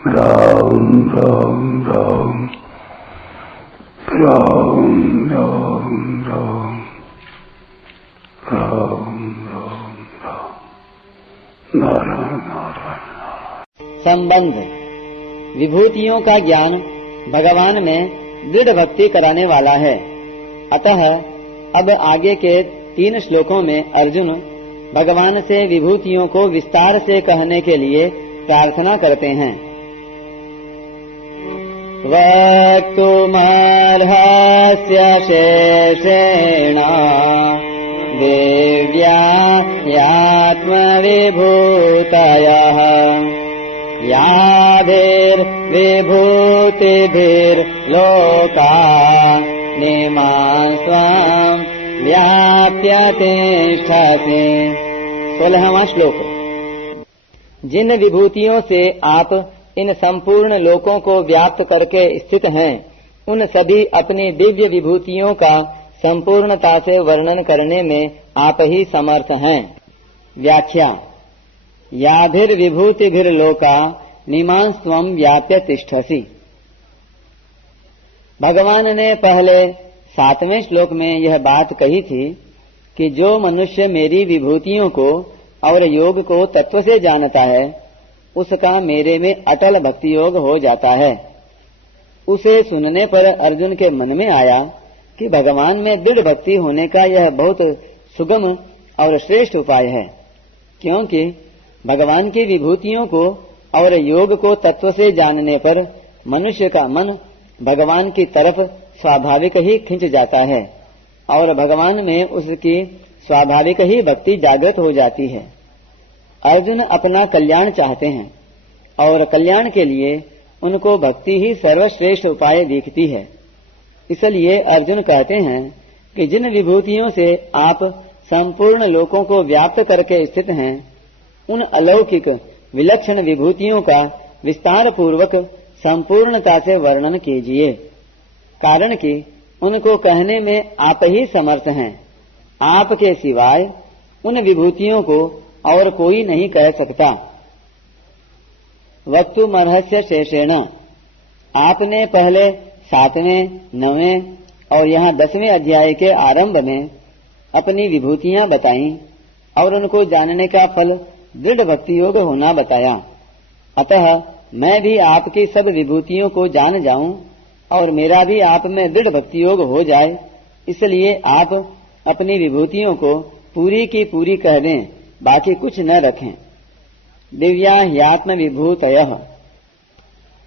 राम राम राम राम राम राम राम राम राम नारायण नारायण। संबंध। विभूतियों का ज्ञान भगवान में दृढ़ भक्ति कराने वाला है। अतः अब आगे के 3 श्लोकों में अर्जुन भगवान से विभूतियों को विस्तार से कहने के लिए प्रार्थना करते हैं। वक्तुमर्हस्य शेषेण दिव्या यात्मविभूतयः याभिर्विभूतिभिर्लोका निमां स्वं व्याप्य तिष्ठति। 16वां श्लोक। जिन विभूतियों से आप इन संपूर्ण लोकों को व्याप्त करके स्थित हैं, उन सभी अपनी दिव्य विभूतियों का संपूर्णता से वर्णन करने में आप ही समर्थ हैं। व्याख्या। याभिर्विभूतिभिर्लोका निमां स्वं व्याप्य तिष्ठसि। भगवान ने पहले 7वें श्लोक में यह बात कही थी कि जो मनुष्य मेरी विभूतियों को और योग को तत्व से जानता है, उसका मेरे में अटल भक्ति योग हो जाता है। उसे सुनने पर अर्जुन के मन में आया कि भगवान में दृढ़ भक्ति होने का यह बहुत सुगम और श्रेष्ठ उपाय है, क्योंकि भगवान की विभूतियों को और योग को तत्व से जानने पर मनुष्य का मन भगवान की तरफ स्वाभाविक ही खिंच जाता है और भगवान में उसकी स्वाभाविक ही भक्ति जागृत हो जाती है। अर्जुन अपना कल्याण चाहते हैं और कल्याण के लिए उनको भक्ति ही सर्वश्रेष्ठ उपाय दिखती है। इसलिए अर्जुन कहते हैं कि जिन विभूतियों से आप संपूर्ण लोकों को व्याप्त करके स्थित हैं, उन अलौकिक विलक्षण विभूतियों का विस्तार पूर्वक संपूर्णता से वर्णन कीजिए, कारण कि उनको कहने में आप ही समर्थ हैं। आपके सिवाय उन विभूतियों को और कोई नहीं कह सकता। वक्तुमर्हस्य शेषेण। आपने पहले 7वें, 9वें और यहाँ 10वें अध्याय के आरंभ में अपनी विभूतियां बताई और उनको जानने का फल दृढ़ भक्ति योग होना बताया। अतः मैं भी आपकी सब विभूतियों को जान जाऊं और मेरा भी आप में दृढ़ भक्ति योग हो जाए, इसलिए आप अपनी विभूतियों को पूरी की पूरी कह दें, बाकी कुछ न रखें। दिव्या ह्यात्म विभूतयः।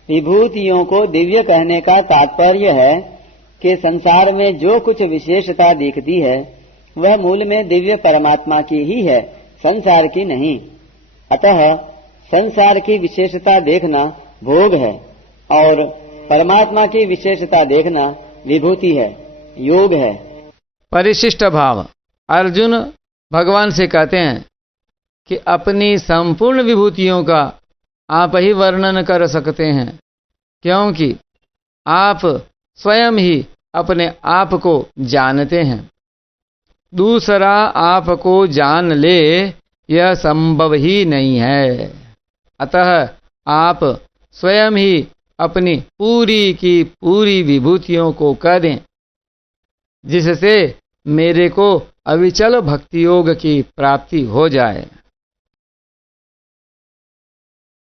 विभूतियों को दिव्य कहने का तात्पर्य है कि संसार में जो कुछ विशेषता दिखती है वह मूल में दिव्य परमात्मा की ही है, संसार की नहीं। अतः संसार की विशेषता देखना भोग है और परमात्मा की विशेषता देखना विभूति है, योग है। परिशिष्ट भाव। अर्जुन भगवान से कहते हैं कि अपनी संपूर्ण विभूतियों का आप ही वर्णन कर सकते हैं, क्योंकि आप स्वयं ही अपने आप को जानते हैं। दूसरा आपको जान ले यह संभव ही नहीं है। अतः आप स्वयं ही अपनी पूरी की पूरी विभूतियों को कह दें, जिससे मेरे को अविचल भक्ति योग की प्राप्ति हो जाए।